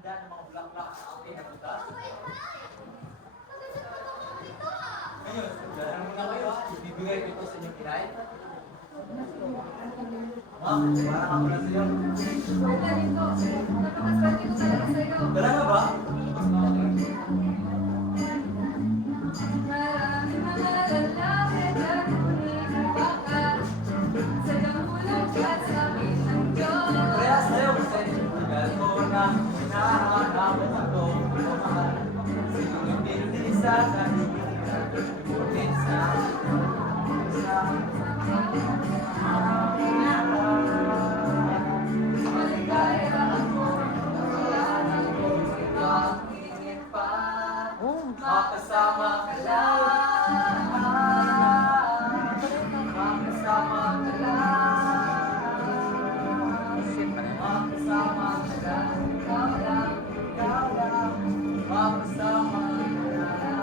magtinda ng mga bulaklak sa ating nabutas. Ngayon, dalang muna kayo ha. Ibibigay ko ito sa inyong kinay. Ma'am, parang ako lang sa'yo. Talaga ba? Kaya sa'yo, tagal ko na hinahanap ako, mahal. Sinong pinilisa sa higit sa maligaya ako, wala nang ibang higit pa. Makasama ka lang, makasama ka lang, makasama ka lang, ikaw lang, makasama ka lang.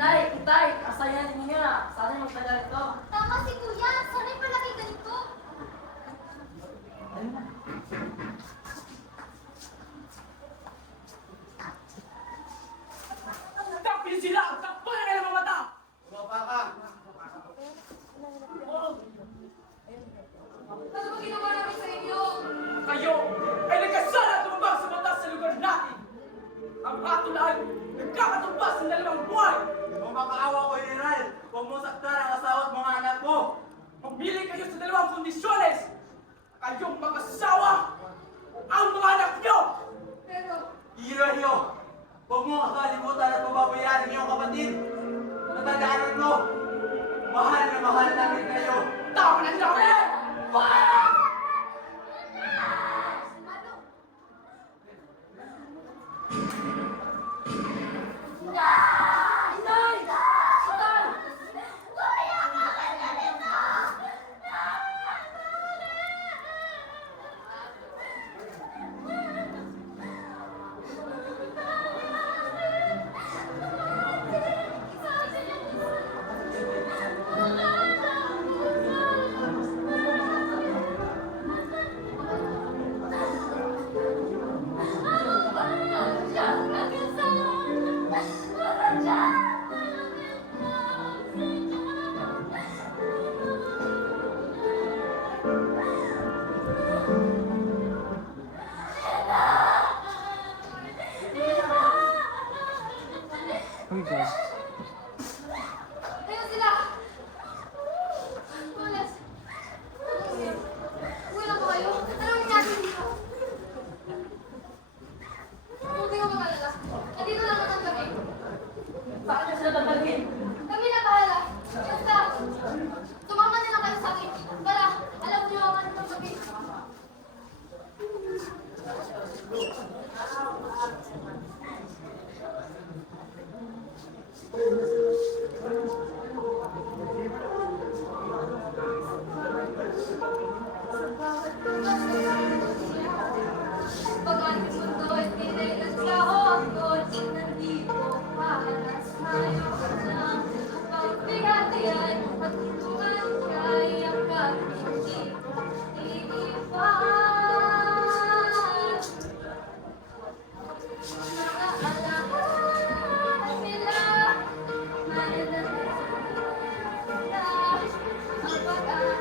Nay, itay, kasayanin ninyo na. Sana magtagal ito. Tama si Kuya, sana'y palagi ganito. Tapin sila! Takpan na kayo mga mata! Bumaba ka! Ano ba ginawa namin sa inyo? Kayo ay nagkasala at tumabag sa batas sa lugar natin! Ang ato ay nagkakatumbas ng dalawang buhay! Kung makaawa ko, General, huwag mo saktan ang asawa at mga anak mo! Pumili kayo sa dalawang kondisyones! Kayong mag-asawa ang mga anak nyo! Pero, Hiro, huwag mo kakalimutan at pababayaan ang iyong kapatid! Natandaanan mo! Mahal na mahal namin kayo! Tama na laki! Mano, Inay! Satan! Kuya, bakit ganito? Ayun sila! Walas! Uwi lang ba kayo? Anong nangyari dito? Huwag kayong mag-alala. Nandito lang naman kami. Bakit na sila tatalhin? Kami na bahala. Basta, sumama na lang kayo sa akin. Para, alam niyo ang ano ng gabi. Pag ating mundo ay tinailan sa hongkod, nandito para sa'yo lang. Pagbihati ay matulungan kaya kahit hindi iniwan. Naalala sila, mananatiling sila, ang pag-aaral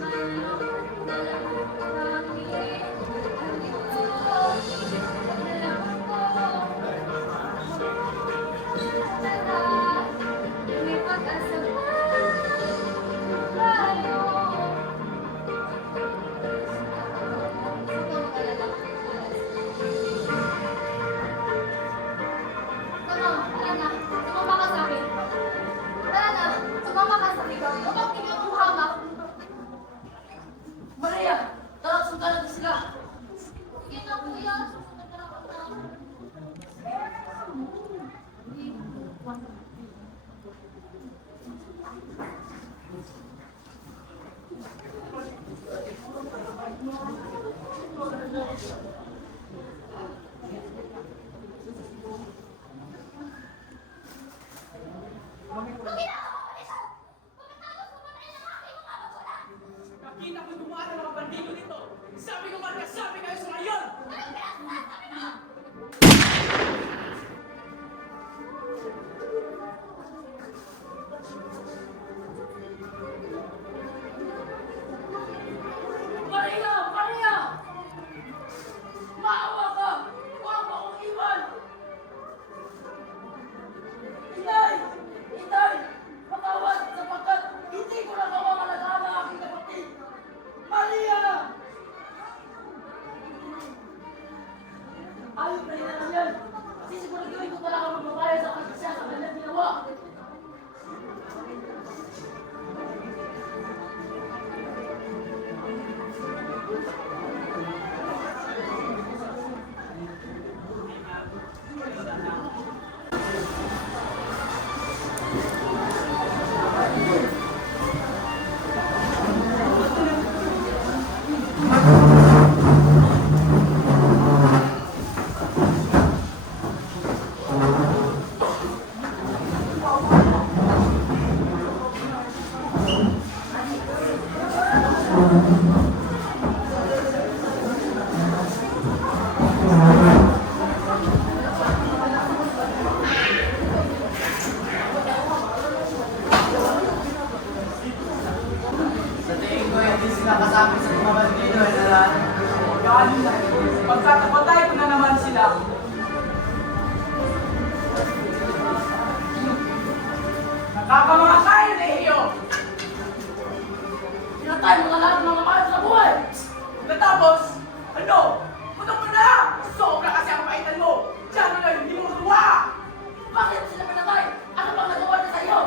mayroon na lang kami. Andito, pagdalaman ko, may pag-asa pa tayo. Sumama ka sa akin. Tara na, sumama ka sa akin. Huwag kang kinukuhamak. Maria! Tara, sundan natin sila! Sige na, kuya. Susunod na lang ako na. Bakit Ayos na rin naman yan. Kasi siguraduhin ko talaga magbabayad sa pagkasya sa kanyang ginawa. Sa tingin ko, hindi sila kasama sa mga bandido, General. Galing na. Pagkatapatay ko na naman sila. Nakakamakasay na iyo! Pinatay mo na lahat ng mga mahal sa buhay! Natapos, ano? Putok mo na! Sobra kasi ang paitan mo! Diyan mo na hindi mo magawa! Bakit sila pinatay? Ano bang nagawa na sa iyo?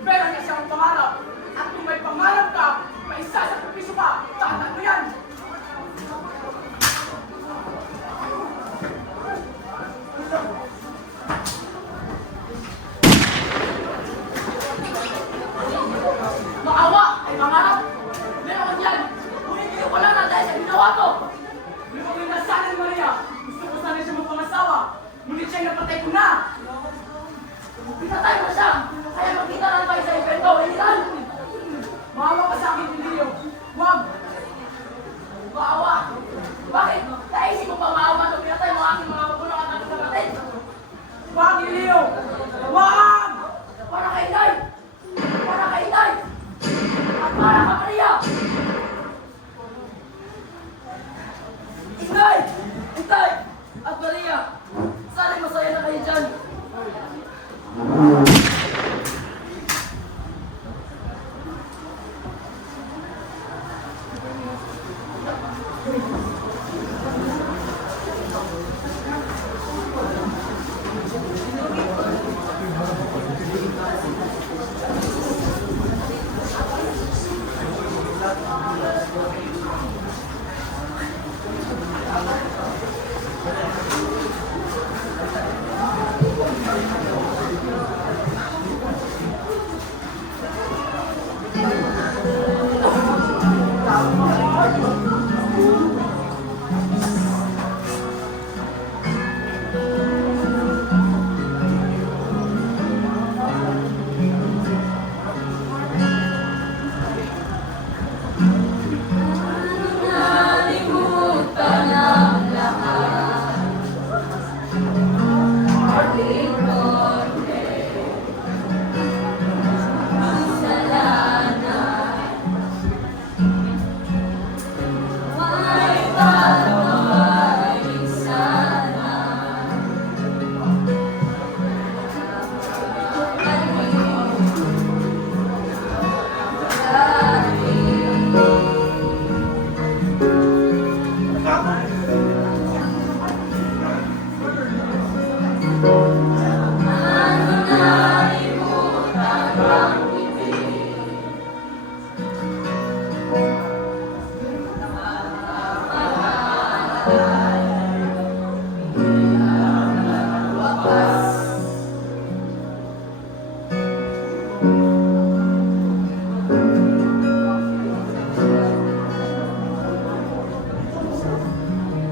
Meron kasi akong pangarap. At kung may pangarap ka, may isasakripisyo ka! Tandaan mo yan! Maawa ay pangarap! Meron yan! Ngunit hindi ko lang na dahil sa ginawa ko! Lumang yung nasanay ni Maria! Gusto ko sana siya magpangasawa! Ngunit siya'y napatay ko na! Pinatay mo siya! Kaya magkita na tayo sa evento! Ilan! Maawa ka sa akin, Lilio! Huwag! Maawa! Bakit? Naisip mo pa maawa nung pinatay mo ang aking mga magulang at aking kapatid? Huwag, Lilio! Huwag! Para kay Inay! Para kay Inay! At para ka, Maria! Inay! Intay! At Maria! Sana'y masaya na kayo dyan!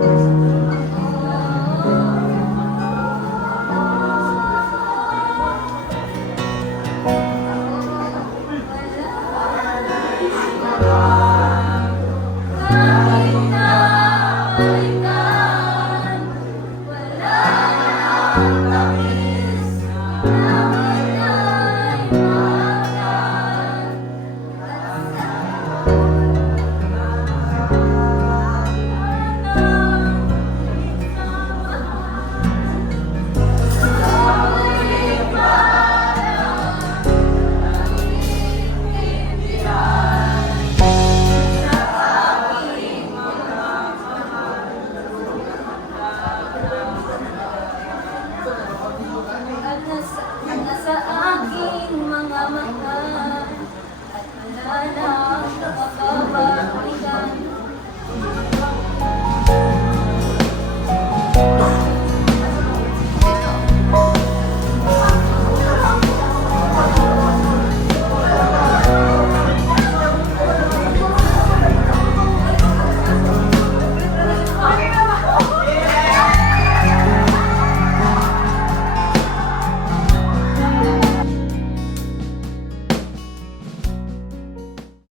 Thank you.